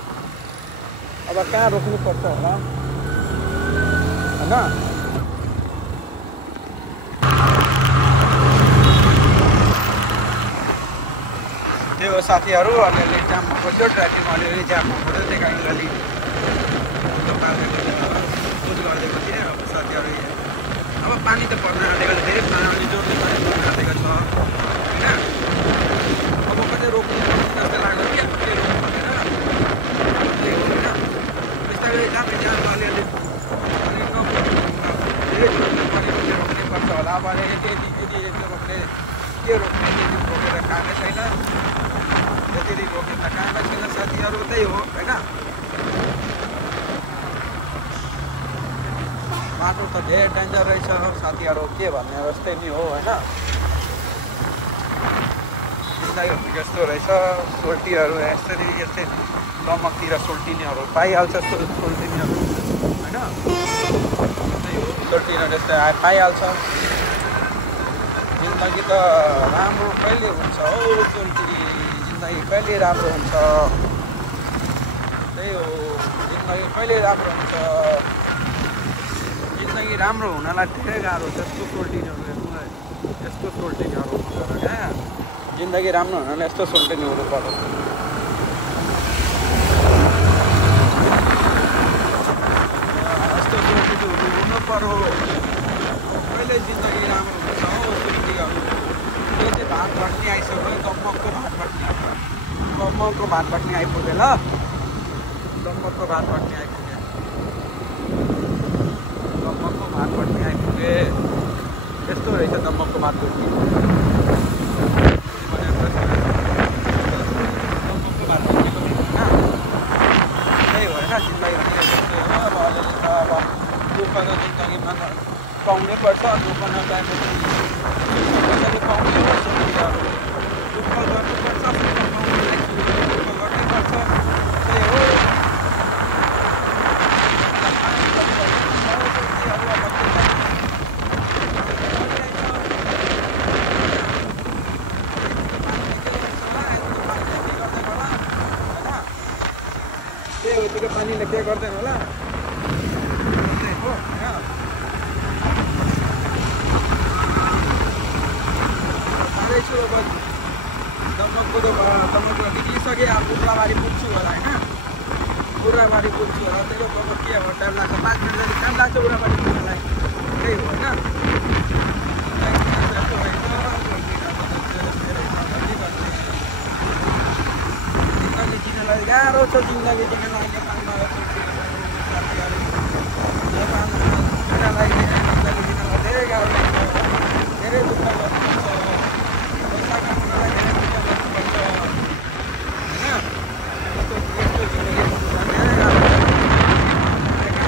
अब कहाँ रोक्नुपर्छ होला होइन। त्यही हो साथीहरू, अलिअलि जाम भएको थियो, ट्राफिक अलिअलि जाम भएको थियो, त्यही कारण अलिक सोच गरिदिएको थिएँ। अब साथीहरू अब पानी त पर्न आँटेको छ, धेरै पानी जोडले पानी पर्न आँटेको छ होइन। अब कतै रोक्नु जस्तो लाग्यो कि अब के रोक्नु भनेर, त्यही हो होइन। बिस्तारै जाम अलिअलि धेरै जोडले पानी रोक्नै पर्छ होला। अब यति रोक्ने के रोक्ने, त्यति रोकेर कामै छैन, त्यति रोक्ने त कामै छैन साथीहरू, त्यही हो होइन। बाटो त धेरै डेन्जर रहेछ साथीहरू, के भन्ने जस्तै नि हो होइन। यस्तो रहेछ, सोल्टीहरू यस्तै दमकतिर सोल्टिनेहरू पाइहाल्छ, सोल्टिनेहरू होइन, त्यही हो, सोल्टिनेहरू यस्तै पाइहाल्छ। जिन्दगी त राम्रो कहिले हुन्छ हौ सोल्टी, जिन्दगी कहिले राम्रो हुन्छ, त्यही हो, जिन्दगी कहिले राम्रो हुन्छ। जिन्दगी राम्रो हुनलाई धेरै गाह्रो छ, यस्तो सोल्टिनेहरू क्या। जिन्दगी राम्रो हुनलाई यस्तो सोल्टिनेहरू पर्यो। यस्तो सोल्टिनेहरू हुनु पर्यो, कहिले जिन्दगी राम्रो हुन्छ हौ सोल्टीहरू। यो चाहिँ भात भट्ने आइसक्यो, दम्मकको भात भट्ने आइपुग्यो ल, दम्मकको भात भट्ने आइपुग्यो, दम्मकको भात भट्ने आइपुगे। यस्तो रहेछ दम्मकको भात भट्ने, दम्मकको भात भट्नेको होइन, त्यही भएर जिन्दगी भनेको त्यस्तै हो। अब अलिअलि त अब दुःख त जिन्दगीमा पाउनै पर्छ, दुःख नपाएपछि कसैले पाउने हो, दुःख गर्नुपर्छ, दुःख गर्नै पर्छ, त्यही हो। पानीले के गर्दैन होला, पुगिसकेँ अब बुढाबारी पुग्छु होला होइन बुढाबारी पुग्छु होला त्यही अब के अब टाइम लाग्छ 5 मिनट जति टाइम लाग्छ बुढाबारी पुग्नलाई त्यही हो होइन जिन्दगी दिनलाई गाह्रो छ जिन्दगी दिनलाई धेरै गाह्रो छ धेरै दुःख गर्नुपर्छ पैसा कमाउनलाई धेरै दुःख गर्नुपर्छ होइन यस्तो जिन्दगी धेरै गाह्रो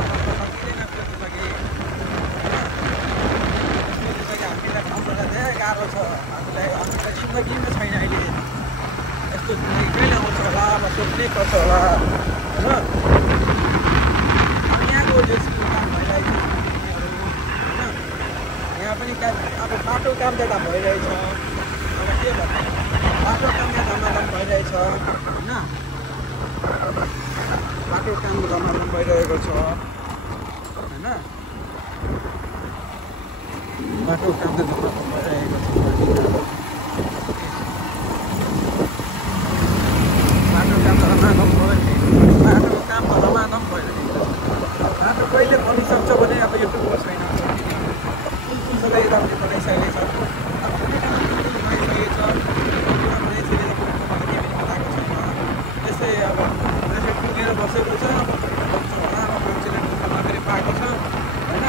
छ सकिँदैन त्यसको लागि हामीलाई पाउनलाई धेरै गाह्रो छ हामीलाई जिन्दगी नै छैन अहिले यस्तो जिन्दगी कहिले आउँछ होला अब सोच्नै पर्छ होला होइन अब यहाँको जेसीको काम भइरहेको छ होइन यहाँ पनि अब बाटो काम त भइरहेछ अब के भन्ने बाटो काम यहाँ धमाधम भइरहेछ होइन बाटो काम धमाधम भइरहेको छ होइन बाटो काम त धमाधम भइरहेको छ बाटो काम धमाधम भइरहेको छ बाटो कहिले बनिसक्छ भने अब यो टुक्रो छैन सधैँ राम्रो बनाइसकेको छ त्यस्तै अब मान्छे पुगेर बसेको छ मान्छेले दुःख मात्रै पाएको छ होइन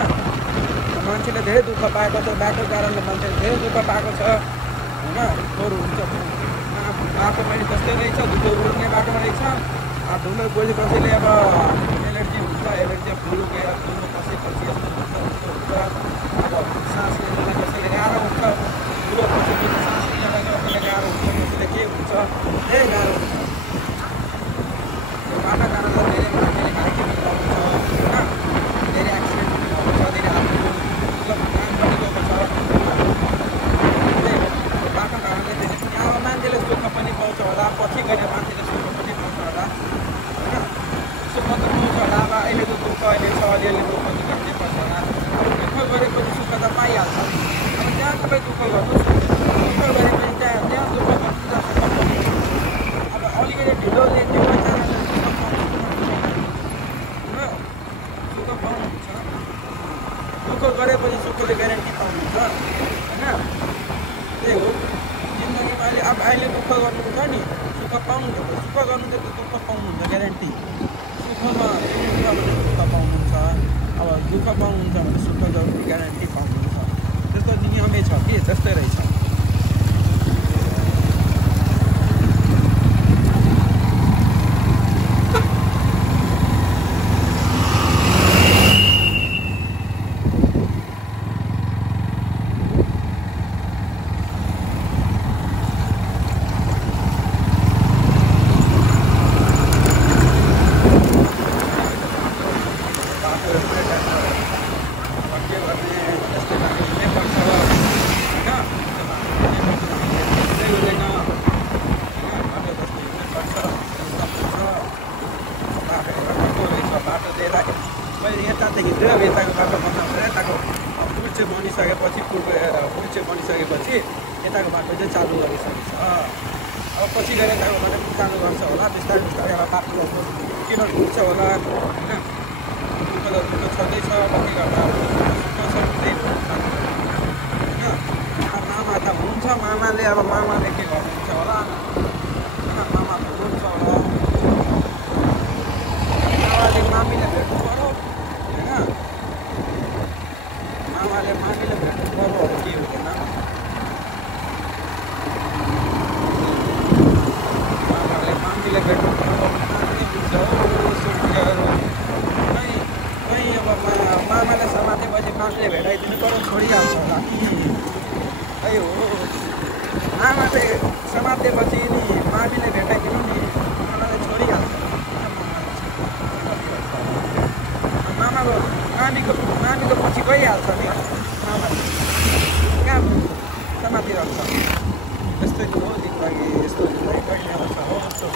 मान्छेले धेरै दुःख पाएको छ बाटो कारणले मान्छेले धेरै दुःख पाएको छ होइन थोर हुन्छ बाटो पनि त्यस्तै रहेछ धुलो उड्ने बाटो रहेछ धुलो गए कसैले अब एलर्जी हुन्छ एलर्जी फुल गएर फुलमा पसेपछि अब सास लिनलाई कसैले गाह्रो हुन्छ ठुलो पसेपछि सास लिनलाई कसैले गाह्रो हुन्छ कसैले के हुन्छ धेरै गाह्रो हुन्छ त्यो बाटो कारणले धेरै मान्छेले घाइते पनि भएको छ होइन धेरै एक्सिडेन्ट पनि भएको छ धेरै आफ्नो मतलब काम पनि गएको छ बाटो कारणले धेरै अब मान्छेले सुख पनि पाउँछ होला पछि गएर मान्छेले सुख पनि पाउँछ होला होइन सुख त पाउँछ होला अब अहिलेको दुःख अहिले छ अलिअलि दुःख त झन्डै पर्छ होला अब दुःख गरेपछि सुख त पाइहाल्छ अब जहाँ तपाईँ दुःख गर्नुहोस् दुःख गरेपछि त्यहाँ दुःख गर्नु त सुख पाउनु अब अलिकति ढिलो ल्याउने पैसाले सुख पाउनुहुन्छ दुःख गरेपछि सुखले ग्यारेन्टी पाउनुहुन्छ होइन त्यही हो जिन्दगीमा अहिले दुःख गर्नुहुन्छ नि सुख पाउनुहुन्छ सुख गर्नु त दुःख पाउनुहुन्छ ग्यारेन्टी सुखमा भने दुःख पाउनुहुन्छ अब दुःख पाउनुहुन्छ भने सुख गर्नु ग्यारेन्टी पाउनुहुन्छ त्यस्तो नियमै छ कि त्यस्तै रहेछ मैले यतादेखि अब यताको बाटो बनाएर यताको पुल चाहिँ बनिसकेपछि पुल चाहिँ बनिसकेपछि यताको बाटो चाहिँ चालु गरिसकेको छ अब पछि गएर यताको बाटो चालु गर्छ होला बिस्तारै बिस्तारै अब बाटो किन घुम्छ होला होइन दुःख त दुःख छँदैछ कति घन्टा सुख छ त्यही होइन मामा त हुन्छ मामाले अब मामाले के गर्नुहुन्छ होला होइन मामा हुनुहुन्छ होला मामाले मामीले भेट्नु पऱ्यो होइन मामाले मामीले भेट्नु पऱ्यो के हुँदैन मामाले मामीले भेट्नु पऱ्यो मामी बुझ्छ हो सुन्नेहरू कहीँ अब मामाले समातेपछि मामीले भेटाइदिनु पऱ्यो छोडिहाल्छ होला है हो मामाले समातेपछि नि मामीले भेटाइदिनु नि मामाले छोडिहाल्छ मामीको पछि गइहाल्छ नि मामाले कहाँ समातिरहन्छ यस्तै हो जिन्दगी यस्तो जिन्दगी कहिले आउँछ हो यस्तो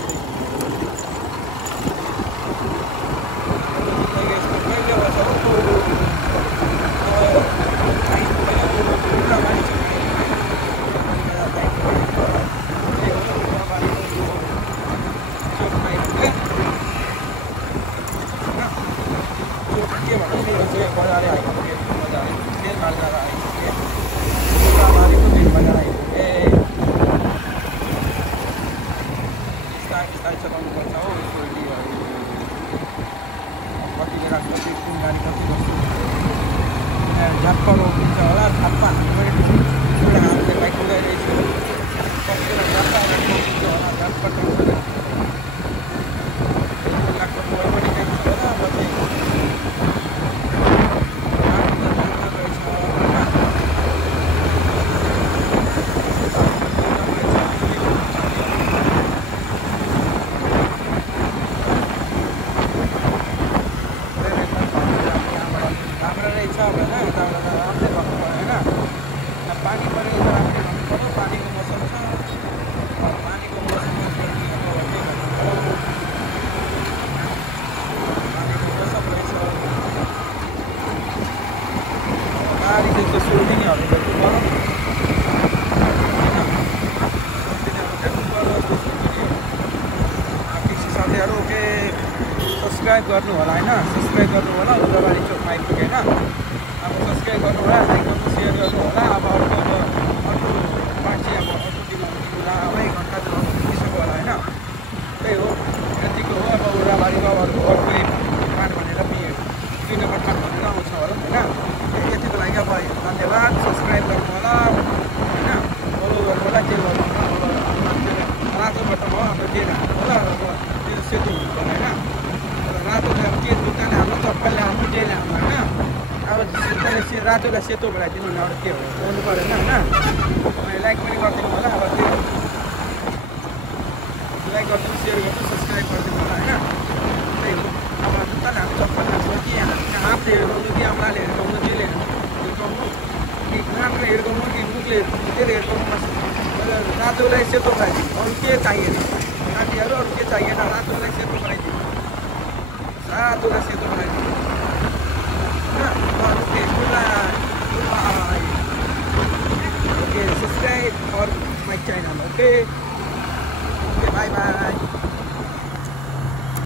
apa sudah ada baik juga itu kalau berapa orang itu orang dapat orang lakukan apa di kan sudah berarti subscribe गर्नु होला हैन सब्सक्राइब गर्नु होला उदाबारी चोक आइपुगे हैन अब सब्सक्राइब गर्नु होला लाइक गर्नु शेयर गर्नु होला अब अर्को मान्छे अब अर्को दिनला अब 1 घण्टा जस्तो पुगिसक्यो होला हैन त्यही हो यतिको हो अब उदाबारीको अर्को पाठ भनेर पिन नम्बर पाठ भनेर आउँछ होला हैन यतिको लागि अब धन्यवाद सब्सक्राइब गर्नु होला हैन फलो गर्नु होला के गर्नु होला रातो बटन हो अब दिएर होला त्यो सेतो हुन्छ हैन रातोलाई अब के दुकान हाम्रो चप्पलले हाम्रो जेल हाम्रो होइन अब रातोलाई सेतो बनाइदिनु भने अब के हो गर्नु परेन होइन लाइक पनि गरिदिनु होला अब त्यो लाइक गरिदिनु सेयर गर्नु सब्सक्राइब गरिदिनु होला होइन त्यही हो अब जुत्ताले हाम्रो चप्पल हाम्रो कि हातले हेर्नु कि औँलाले हेर्नु जेले हिर्काउनु कि नाकले हिर्काउनु कि मुखले त्यसले हिर्काउनु रातोलाई सेतो बनाइदिनु अरू के चाहिएन साथीहरू अरू के चाहिएन रातोलाई सेतो बनाइदिनु रातोलाई सेतो बनाइदिनु Okay, subscribe for my channel. Okay, bye bye.